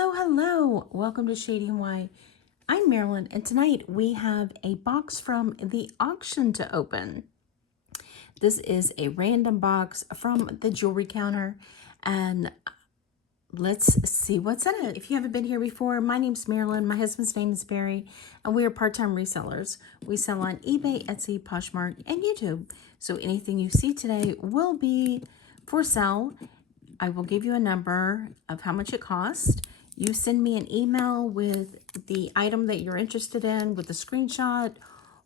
Hello, hello. Welcome to ShadyNY. I'm Marilyn, and tonight we have a box from the auction to open. This is a random box from the jewelry counter, and let's see what's in it. If you haven't been here before, my name's Marilyn. My husband's name is Barry, and we are part-time resellers. We sell on eBay, Etsy, Poshmark, and YouTube. So anything you see today will be for sale. I will give you a number of how much it costs. You send me an email with the item that you're interested in with a screenshot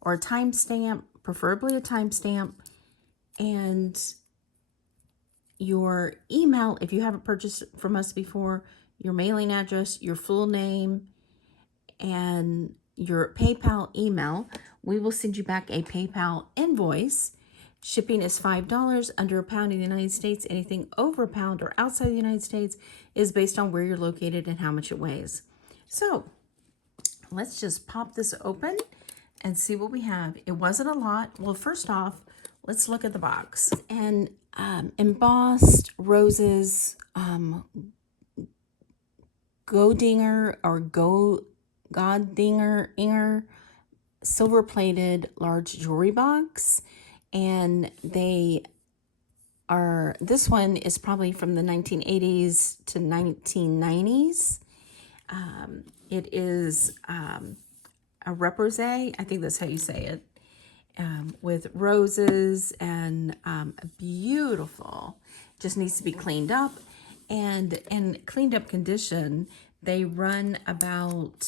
or a timestamp, preferably a timestamp, and your email, if you haven't purchased from us before, your mailing address, your full name, and your PayPal email. We will send you back a PayPal invoice. Shipping is $5, under a pound in the United States. Anything over a pound or outside the United States is based on where you're located and how much it weighs. So let's just pop this open and see what we have. It wasn't a lot. Well, first off, let's look at the box. And embossed roses, Godinger or Godinger silver plated large jewelry box. And they are, this one is probably from the 1980s to 1990s. It is a repose, I think that's how you say it, with roses and beautiful. Just needs to be cleaned up. And in cleaned up condition, they run about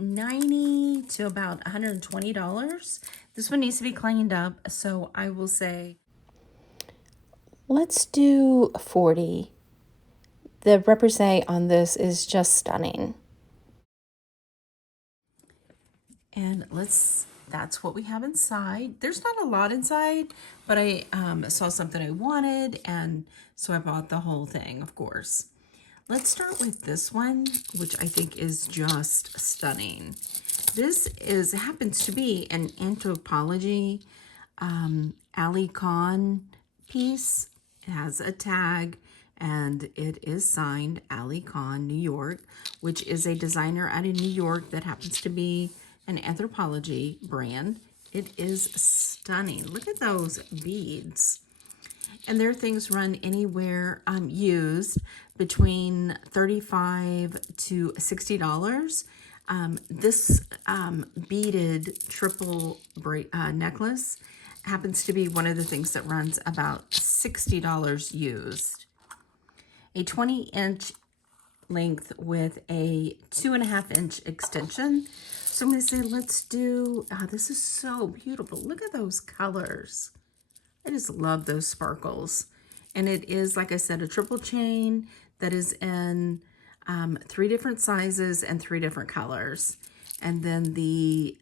$90 to about $120. This one needs to be cleaned up, so I will say let's do 40. The repose on this is just stunning. And that's what we have inside. There's not a lot inside, but I saw something I wanted, and so I bought the whole thing, of course. Let's start with this one, which I think is just stunning. This happens to be an Anthropology Ali Khan piece. It has a tag, and it is signed Ali Khan, New York, which is a designer out of New York that happens to be an Anthropology brand. It is stunning. Look at those beads. And their things run anywhere used between $35 to $60. This beaded triple necklace happens to be one of the things that runs about $60 used. A 20-inch length with a 2.5-inch extension. So I'm going to say let's do, this is so beautiful. Look at those colors. I just love those sparkles. And it is, like I said, a triple chain that is in 3 different sizes and 3 different colors. And then the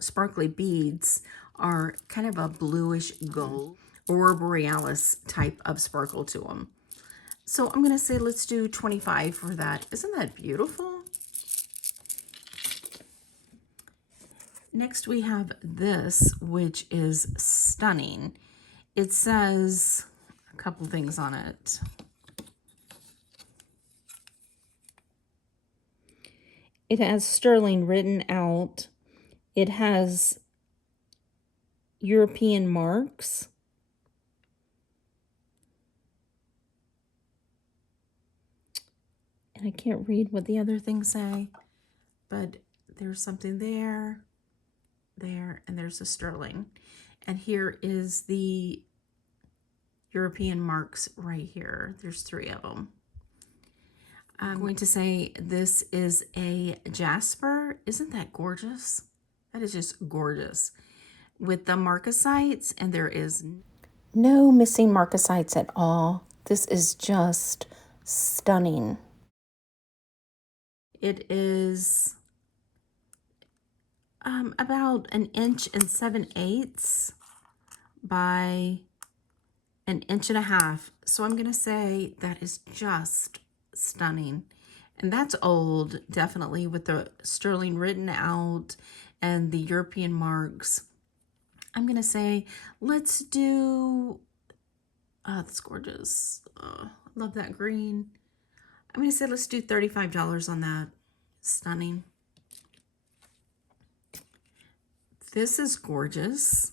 sparkly beads are kind of a bluish gold, aurora borealis type of sparkle to them. So I'm going to say let's do 25 for that. Isn't that beautiful? Next we have this, which is stunning. It says a couple things on it. It has sterling written out. It has European marks. And I can't read what the other things say, but there's something there, and there's a sterling. And here is the European marks right here. There's 3 of them. I'm going to say this is a Jasper. Isn't that gorgeous? That is just gorgeous. With the marcasites, and there is no missing marcasites at all. This is just stunning. It is about 1 7/8 inches by 1.5 inches. So I'm going to say that is just stunning. And that's old, definitely, with the sterling written out and the European marks. I'm going to say let's do Oh, that's gorgeous. Oh, love that green. I'm going to say let's do $35 on that. Stunning. This is gorgeous.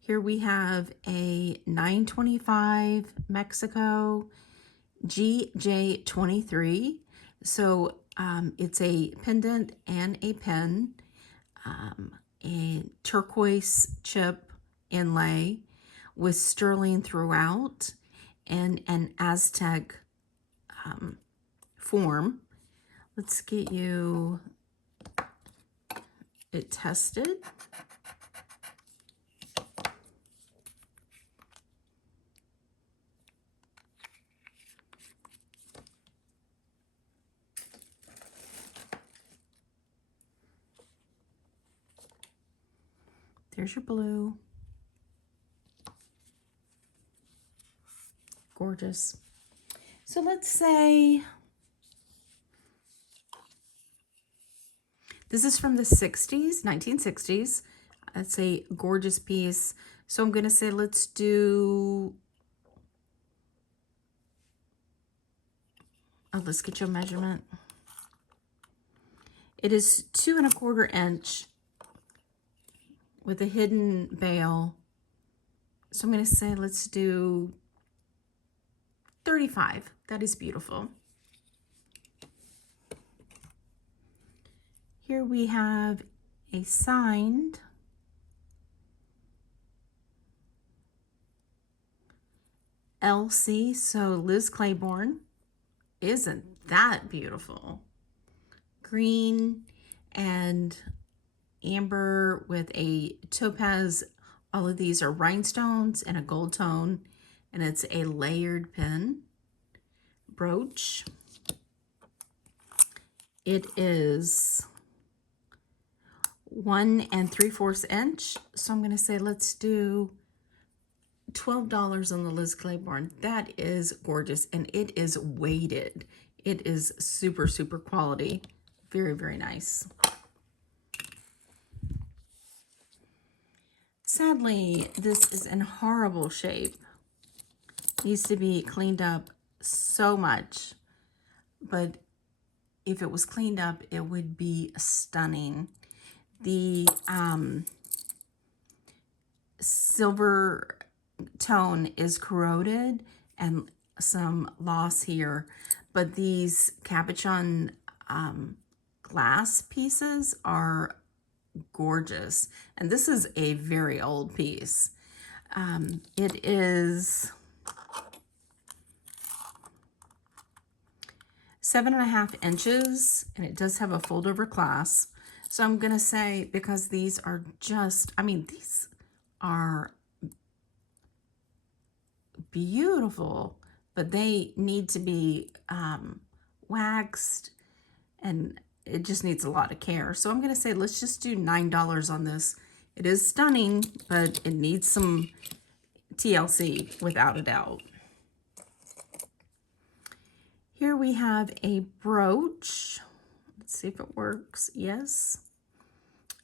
Here we have a 925 Mexico GJ23. So it's a pendant and a pin, a turquoise chip inlay with sterling throughout, and an Aztec form. Let's get you it tested. There's your blue. Gorgeous. So let's say this is from the 60s, 1960s. It's a gorgeous piece. So I'm going to say let's do, oh, let's get your measurement. It is 2 1/4 inch with a hidden bail. So I'm going to say let's do 35. That is beautiful. Here we have a signed LC, so Liz Claiborne. Isn't that beautiful? Green and amber with a topaz. All of these are rhinestones and a gold tone, and it's a layered pin. Brooch. It is 1 3/4 inch. So I'm going to say let's do $12 on the Liz Claiborne. That is gorgeous, and it is weighted. It is super, super quality. Very, very nice. Sadly, this is in horrible shape. Needs to be cleaned up so much, but if it was cleaned up, it would be stunning. The silver tone is corroded and some loss here, but these cabochon glass pieces are gorgeous, and this is a very old piece. It is 7 1/2 inches, and it does have a fold over clasp. So I'm gonna say, because these are just, I mean, these are beautiful, but they need to be waxed, and it just needs a lot of care. So I'm going to say let's just do $9 on this. It is stunning, but it needs some TLC without a doubt. Here we have a brooch. Let's see if it works. Yes.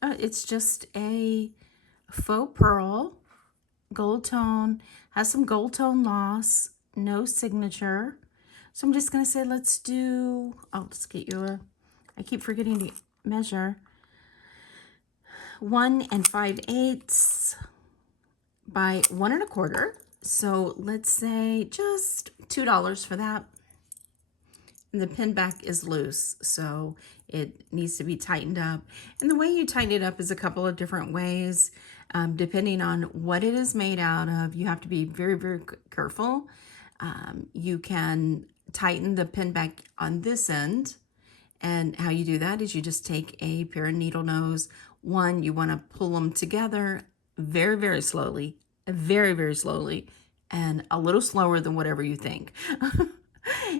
It's just a faux pearl, gold tone, has some gold tone loss, no signature. So I'm just going to say let's do, I'll just get you a, I keep forgetting to measure, 1 5/8 by 1 1/4. So let's say just $2 for that. And the pin back is loose, so it needs to be tightened up. And the way you tighten it up is a couple of different ways. Depending on what it is made out of, you have to be very, very careful. You can tighten the pin back on this end. And how you do that is you just take a pair of needle nose. One, you want to pull them together very, very slowly, and a little slower than whatever you think.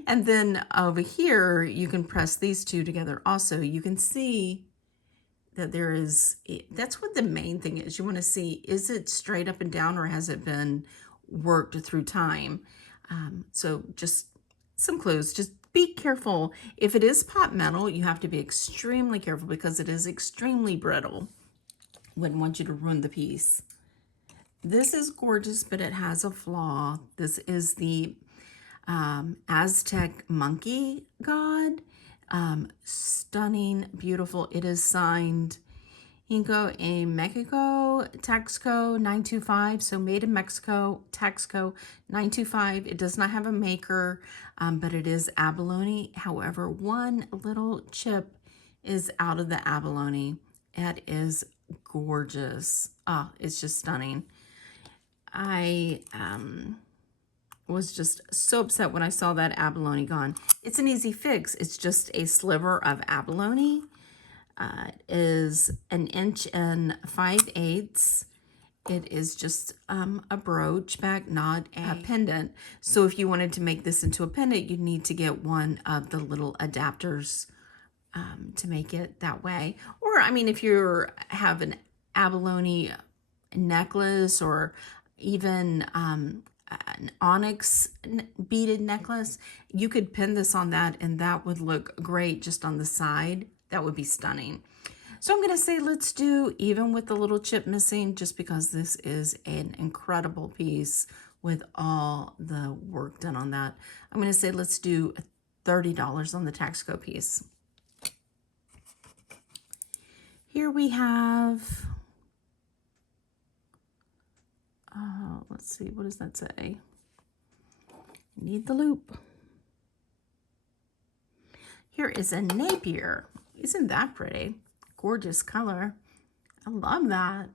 And then over here, you can press these two together also. You can see that there is, that's what the main thing is. You want to see, is it straight up and down, or has it been worked through time? So just some clues. Just be careful. If it is pot metal, you have to be extremely careful because it is extremely brittle. Wouldn't want you to ruin the piece. This is gorgeous, but it has a flaw. This is the Aztec monkey god. Stunning, beautiful. It is signed Inco in Mexico, tax code 925. So made in Mexico, tax code 925. It does not have a maker, but it is abalone. However, one little chip is out of the abalone. It is gorgeous. Oh, it's just stunning. I was just so upset when I saw that abalone gone. It's an easy fix. It's just a sliver of abalone. Is 1 5/8 inches. It is just a brooch back, not a pendant. So if you wanted to make this into a pendant, you'd need to get one of the little adapters to make it that way. Or, I mean, if you have an abalone necklace or even an onyx beaded necklace, you could pin this on that and that would look great just on the side. That would be stunning. So I'm going to say let's do even with the little chip missing, just because this is an incredible piece with all the work done on that. I'm going to say let's do $30 on the tax code piece. Here we have, let's see, what does that say? Need the loop. Here is a Napier. Isn't that pretty? Gorgeous color. I love that.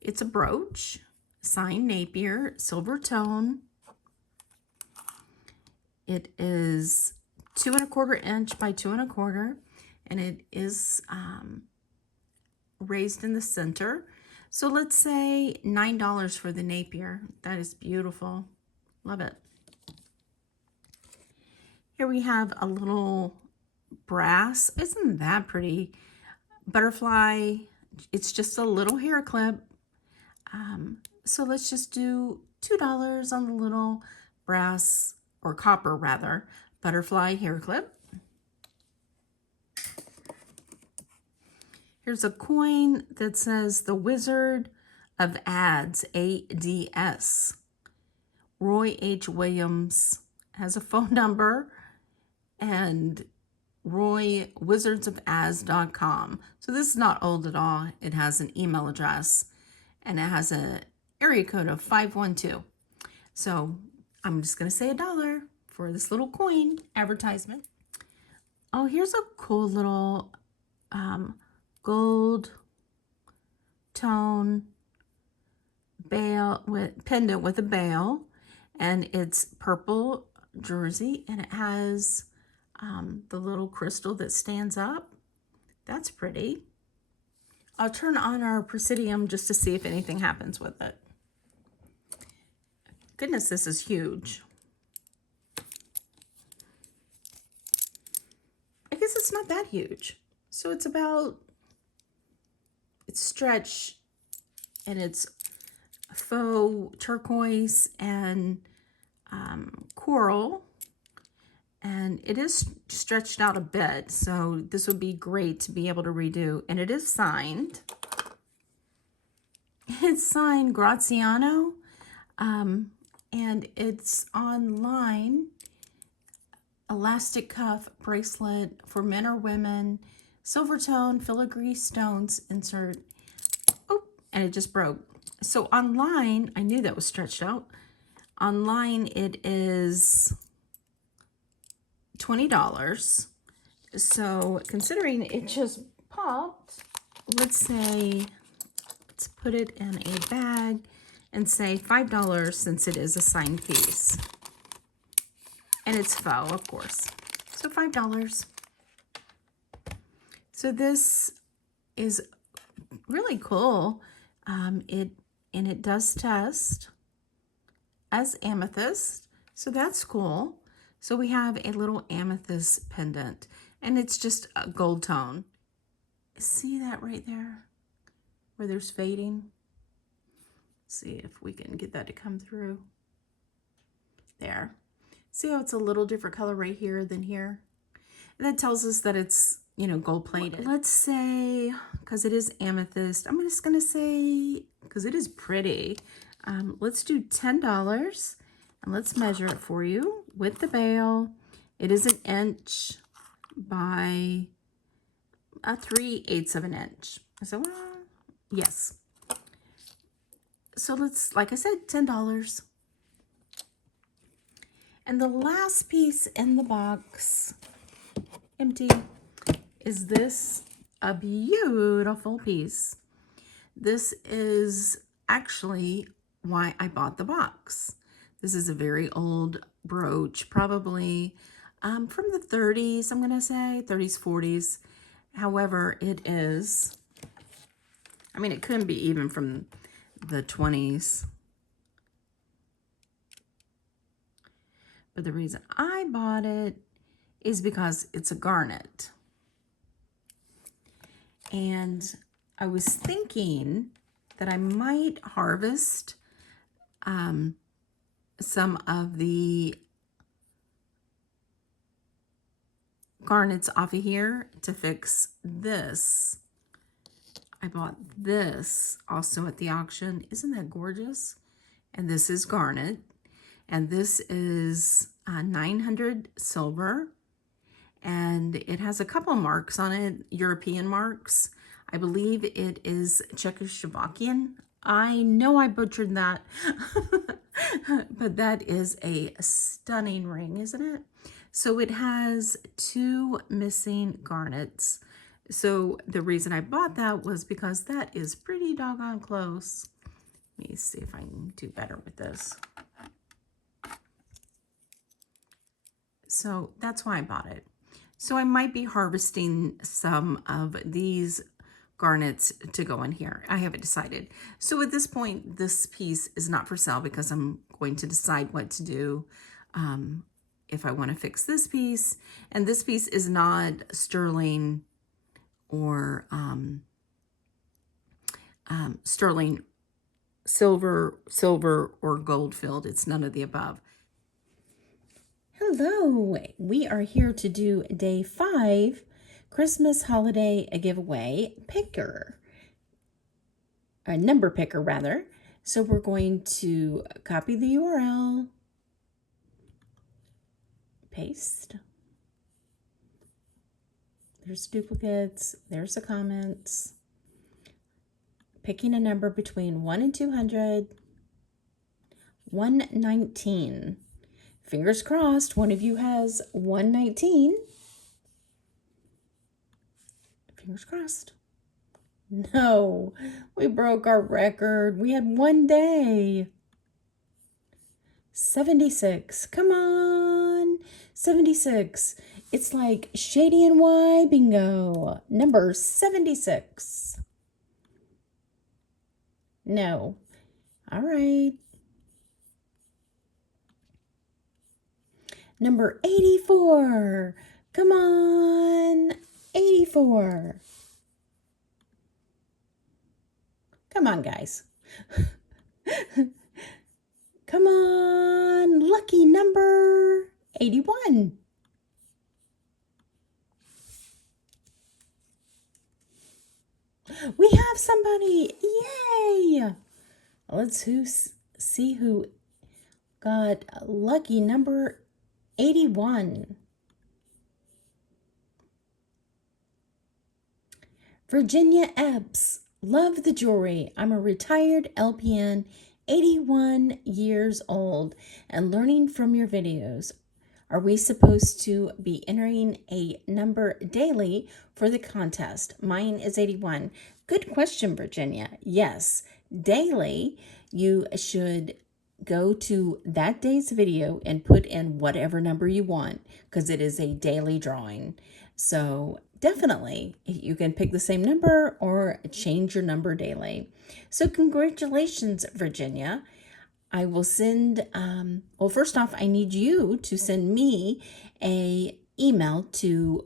It's a brooch, signed Napier, silver tone. It is 2 1/4 inch by 2 1/4, and it is raised in the center. So let's say $9 for the Napier. That is beautiful. Love it. Here we have a little brass. Isn't that pretty? Butterfly. It's just a little hair clip. So let's just do $2 on the little brass, or copper rather, butterfly hair clip. Here's a coin that says the Wizard of Ads, ADS. Roy H. Williams has a phone number, and roywizardsofaz.com. So this is not old at all. It has an email address and it has an area code of 512. So I'm just going to say $1 for this little coin advertisement. Oh, here's a cool little gold tone pendant with a bail, and it's purple jersey, and it has the little crystal that stands up. That's pretty. I'll turn on our Presidium just to see if anything happens with it. Goodness, this is huge. I guess it's not that huge. So it's stretched, and it's faux turquoise and coral. And it is stretched out a bit, so this would be great to be able to redo. And it is signed. It's signed Graziano, and it's online. Elastic cuff bracelet for men or women. Silver tone, filigree stones insert. Oh, and it just broke. So online, I knew that was stretched out. Online, it is $20. So considering it just popped, let's put it in a bag and say $5 since it is a signed piece. And it's faux, of course. So $5. So this is really cool. It does test as amethyst. So that's cool. So we have a little amethyst pendant, and it's just a gold tone. See that right there where there's fading? See if we can get that to come through. There. See how it's a little different color right here than here? And that tells us that it's, you know, gold plated. Let's say, because it is amethyst, I'm just going to say, because it is pretty, Let's do $10 and let's measure it for you with the bail. It is 1 inch by 3/8 of an inch. So, yes. So let's, like I said, $10. And the last piece in the box, empty, is this, a beautiful piece. This is actually why I bought the box. This is a very old brooch, probably from the 30s, I'm going to say, 30s, 40s. However, it is, I mean, it couldn't be even from the 20s. But the reason I bought it is because it's a garnet. And I was thinking that I might harvest some of the garnets off of here to fix this. I bought this also at the auction. Isn't that gorgeous? And this is garnet. And this is 900 silver. And it has a couple marks on it, European marks. I believe it is Czechoslovakian. I know I butchered that, but that is a stunning ring, isn't it? So it has 2 missing garnets. So the reason I bought that was because that is pretty doggone close. Let me see if I can do better with this. So that's why I bought it. So I might be harvesting some of these garnets to go in here. I haven't decided. So at this point, this piece is not for sale because I'm going to decide what to do if I want to fix this piece. And this piece is not sterling or sterling silver or gold filled. It's none of the above. Hello, we are here to do day 5, Christmas holiday giveaway picker, a number picker rather. So we're going to copy the URL, paste. There's duplicates, there's the comments. Picking a number between 1 and 200, 119. Fingers crossed, one of you has 119. Fingers crossed. No, we broke our record. We had 1 day. 76. Come on. 76. It's like ShadyNY bingo. Number 76. No. All right. Number 84. Come on. 84. Come on, guys. Come on. Lucky number 81. We have somebody. Yay. Let's see who got lucky number 81. Virginia Epps. Love the jewelry. I'm a retired LPN, 81 years old, and learning from your videos. Are we supposed to be entering a number daily for the contest? Mine is 81. Good question, Virginia. Yes, daily. You should go to that day's video and put in whatever number you want because it is a daily drawing. So definitely you can pick the same number or change your number daily. So congratulations, Virginia. I will send, well, first off, I need you to send me a email to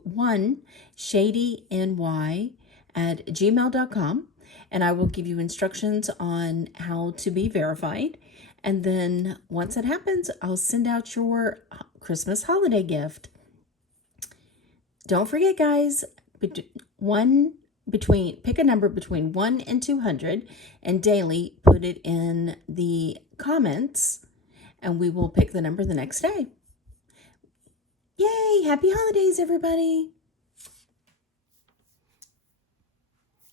ShadyNY@gmail.com, and I will give you instructions on how to be verified. And then once it happens, I'll send out your Christmas holiday gift. Don't forget, guys, pick a number between 1 and 200, and daily put it in the comments, and we will pick the number the next day. Yay! Happy holidays, everybody!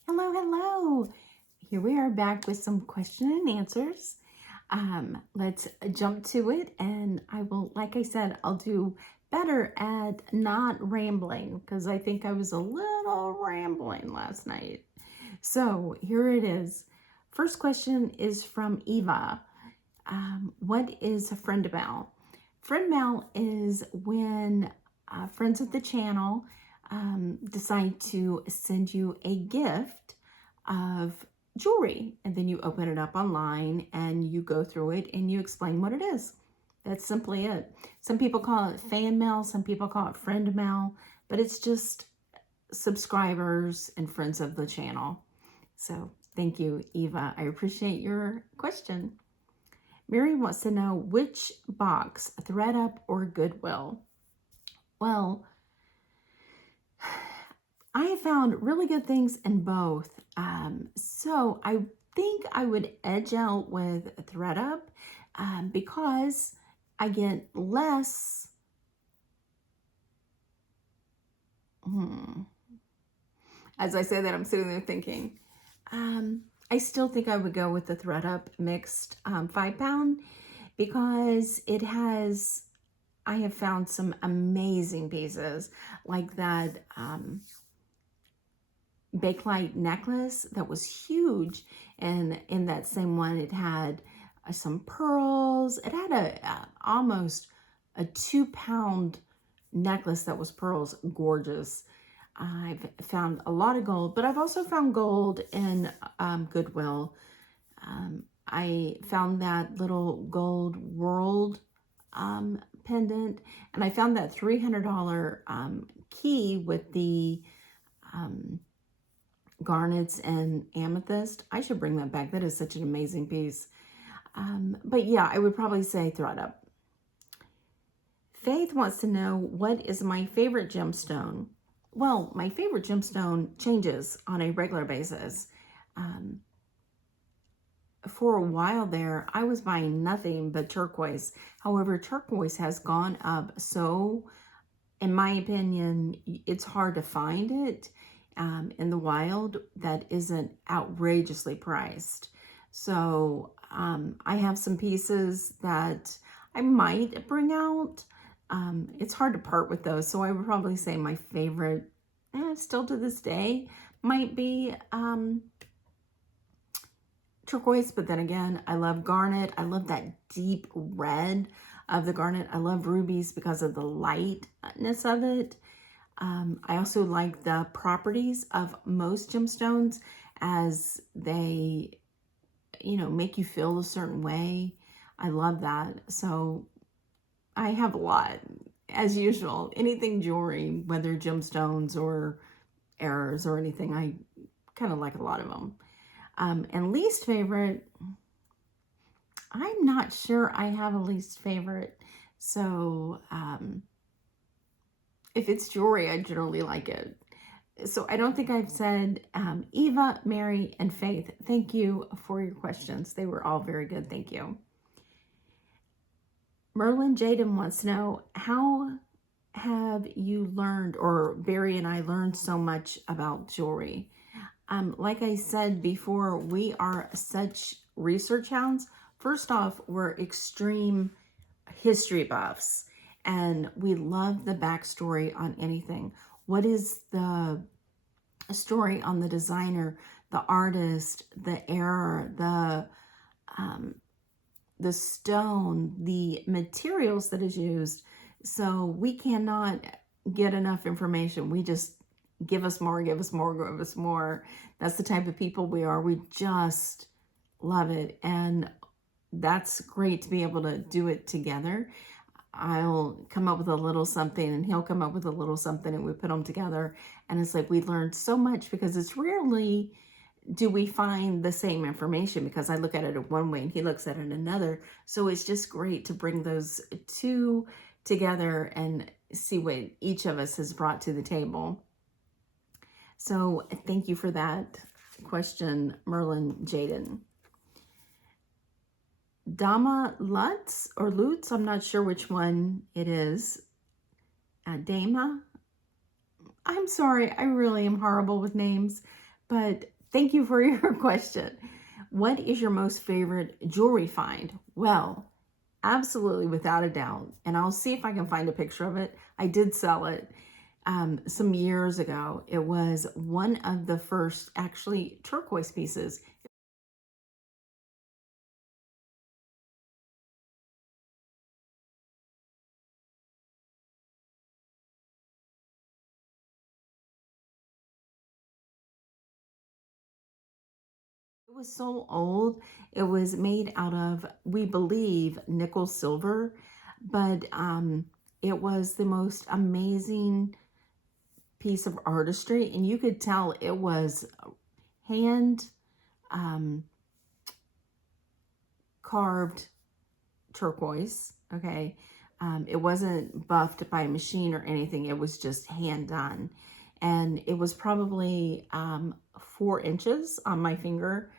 Hello, hello! Here we are back with some question and answers. Let's jump to it, and I will, like I said, I'll do better at not rambling because I think I was a little rambling last night. So here it is. First question is from Eva. What is a friend mail? Friend mail is when friends of the channel decide to send you a gift of jewelry, and then you open it up online and you go through it and you explain what it is. That's simply it. Some people call it fan mail, some people call it friend mail, but it's just subscribers and friends of the channel. So thank you, Eva. I appreciate your question. Mary wants to know which box, ThredUp or Goodwill? Well, I have found really good things in both. So I think I would edge out with ThredUp because I get less. As I say that, I'm sitting there thinking, I still think I would go with the ThredUp mixed 5-pound because it has, I have found some amazing pieces like that Bakelite necklace that was huge, and in that same one it had some pearls. It had almost a 2-pound necklace that was pearls. Gorgeous. I've found a lot of gold, but I've also found gold in Goodwill. I found that little gold world pendant, and I found that $300 key with the garnets and amethyst. I should bring that back. That is such an amazing piece. But yeah, I would probably say ThredUp. Faith wants to know, what is my favorite gemstone? Well, my favorite gemstone changes on a regular basis. For a while there, I was buying nothing but turquoise. However, turquoise has gone up so, in my opinion, it's hard to find it in the wild that isn't outrageously priced. So I have some pieces that I might bring out. It's hard to part with those, so I would probably say my favorite, still to this day, might be turquoise. But then again, I love garnet. I love that deep red of the garnet. I love rubies because of the lightness of it. I also like the properties of most gemstones as they, make you feel a certain way. I love that. So I have a lot, as usual. Anything jewelry, whether gemstones or errors or anything, I kind of like a lot of them. And least favorite, I'm not sure I have a least favorite. So if it's jewelry, I generally like it. So I don't think I've said Eva, Mary, and Faith. Thank you for your questions. They were all very good. Thank you. Merlin Jaden wants to know, how have you learned, or Barry and I learned so much about jewelry? Like I said before, we are such research hounds. First off, we're extreme history buffs, and we love the backstory on anything. What is the story on the designer, the artist, the era, the stone, the materials that is used? So we cannot get enough information. We just give us more, give us more, give us more. That's the type of people we are. We just love it. And that's great to be able to do it together. I'll come up with a little something and he'll come up with a little something, and we put them together. And it's like we learned so much, because it's rarely do we find the same information, because I look at it one way and he looks at it another. So it's just great to bring those two together and see what each of us has brought to the table. So thank you for that question, Merlin Jaden. Dama Lutz or Lutz, I'm not sure which one it is. Dama. I'm sorry, I really am horrible with names, but thank you for your question. What is your most favorite jewelry find? Well, absolutely, without a doubt. And I'll see if I can find a picture of it. I did sell it some years ago. It was one of the first actually turquoise pieces. It was so old. It was made out of, we believe, nickel silver, but it was the most amazing piece of artistry, and you could tell it was hand carved turquoise. Okay, it wasn't buffed by a machine or anything. It was just hand done, and it was probably 4 inches on my finger.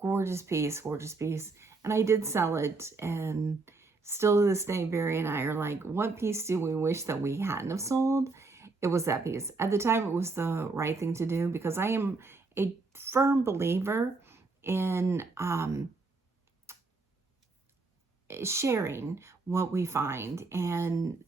Gorgeous piece, gorgeous piece. And I did sell it, and still to this day, Barry and I are like, what piece do we wish that we hadn't have sold? It was that piece. At the time, it was the right thing to do, because I am a firm believer in sharing what we find. And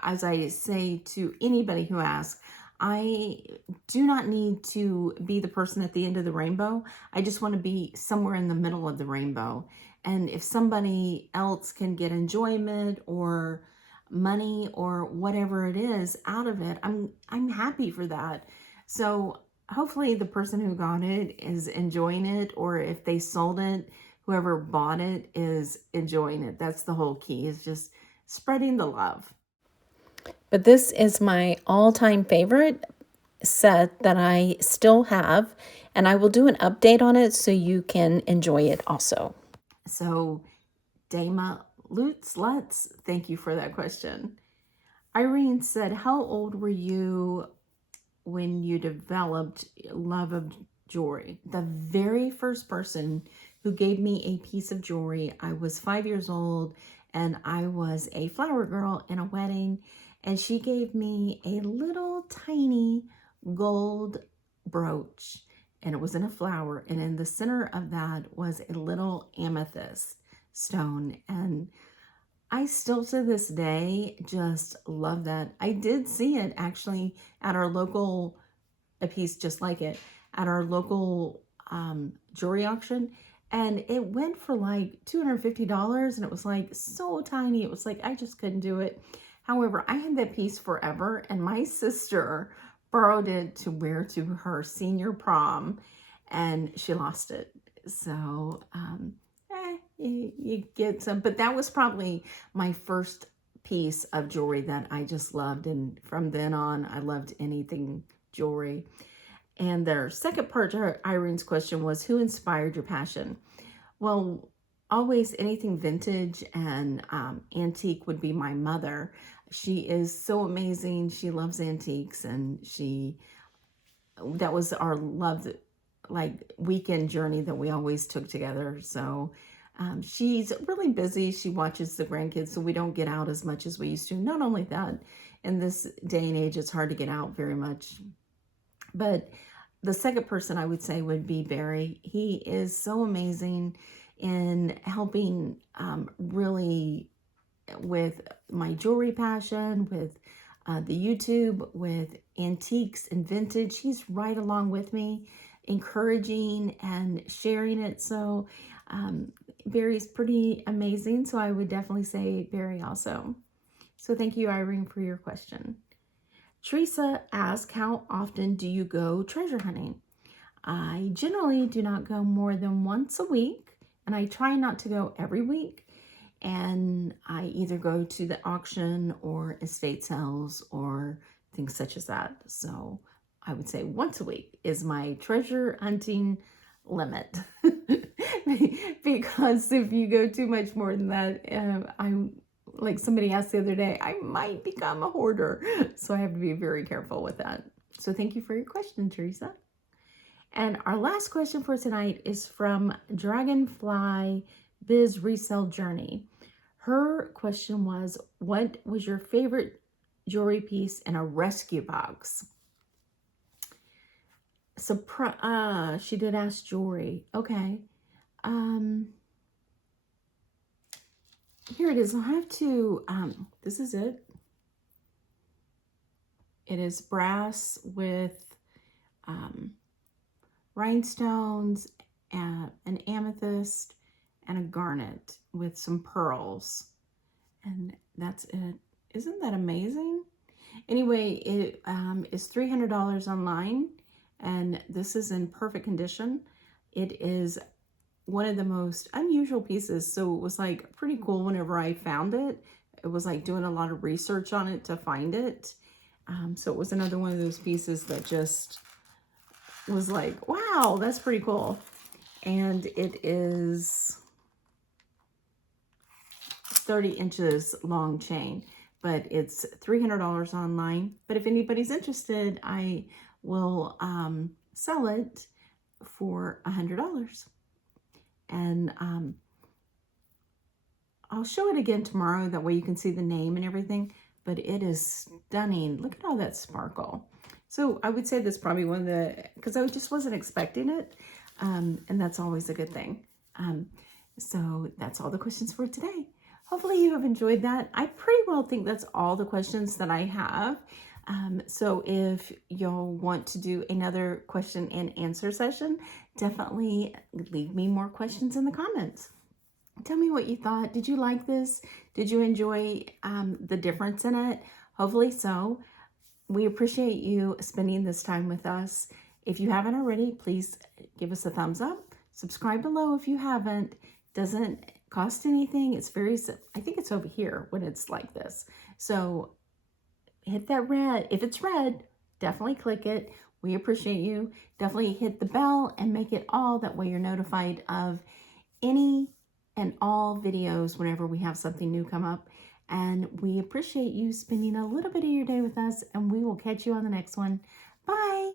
as I say to anybody who asks, I do not need to be the person at the end of the rainbow. I just want to be somewhere in the middle of the rainbow. And if somebody else can get enjoyment or money or whatever it is out of it, I'm happy for that. So hopefully the person who got it is enjoying it, or if they sold it, whoever bought it is enjoying it. That's the whole key, is just spreading the love. But this is my all-time favorite set that I still have, and I will do an update on it so you can enjoy it also. So, Dama Lutz, thank you for that question. Irene said, how old were you when you developed love of jewelry? The very first person who gave me a piece of jewelry, I was 5 years old, and I was a flower girl in a wedding, and she gave me a little tiny gold brooch, and it was in a flower, and in the center of that was a little amethyst stone. And I still to this day just love that. I did see it actually at our local, a piece just like it, at our local jewelry auction, and it went for like $250, and it was like so tiny. It was like I just couldn't do it. However, I had that piece forever, and my sister borrowed it to wear to her senior prom, and she lost it. So you get some, but that was probably my first piece of jewelry that I just loved, and from then on I loved anything jewelry. And their second part to Irene's question was, who inspired your passion? Well, always anything vintage and antique would be my mother. She is so amazing. She loves antiques, and that was our love, like weekend journey that we always took together. So she's really busy. She watches the grandkids, so we don't get out as much as we used to. Not only that, in this day and age, it's hard to get out very much. But the second person I would say would be Barry. He is so amazing in helping really with my jewelry passion, with the YouTube, with antiques and vintage. He's right along with me, encouraging and sharing it. So Barry's pretty amazing. So I would definitely say Barry also. So thank you, Irene, for your question. Teresa asked, how often do you go treasure hunting? I generally do not go more than once a week, and I try not to go every week. And I either go to the auction or estate sales or things such as that. So I would say once a week is my treasure hunting limit. Because if you go too much more than that, I'm like somebody asked the other day, I might become a hoarder. So I have to be very careful with that. So thank you for your question, Teresa. And our last question for tonight is from Dragonfly Biz Resale Journey. Her question was, what was your favorite jewelry piece in a rescue box? She did ask jewelry. Okay. Here it is. I'll have to, this is it. It is brass with rhinestones, and an amethyst, and a garnet with some pearls. And that's it. Isn't that amazing? Anyway, it is $300 online, and this is in perfect condition. It is one of the most unusual pieces, so it was like pretty cool whenever I found it. It was like doing a lot of research on it to find it. So it was another one of those pieces that just was like, wow, that's pretty cool. And it is 30 inches long chain, but it's $300 online. But if anybody's interested, I will sell it for $100. And I'll show it again tomorrow. That way you can see the name and everything. But it is stunning. Look at all that sparkle. So I would say that's probably one of the, because I just wasn't expecting it. And that's always a good thing. So that's all the questions for today. Hopefully you have enjoyed that. I pretty well think that's all the questions that I have. So if you'll want to do another question and answer session, definitely leave me more questions in the comments. Tell me what you thought. Did you like this? Did you enjoy the difference in it? Hopefully so. We appreciate you spending this time with us. If you haven't already, please give us a thumbs up. Subscribe below if you haven't. Doesn't cost anything. It's very, I think it's over here when it's like this. So hit that red. If it's red, definitely click it. We appreciate you. Definitely hit the bell and make it all. That way you're notified of any and all videos whenever we have something new come up. And we appreciate you spending a little bit of your day with us, and we will catch you on the next one. Bye.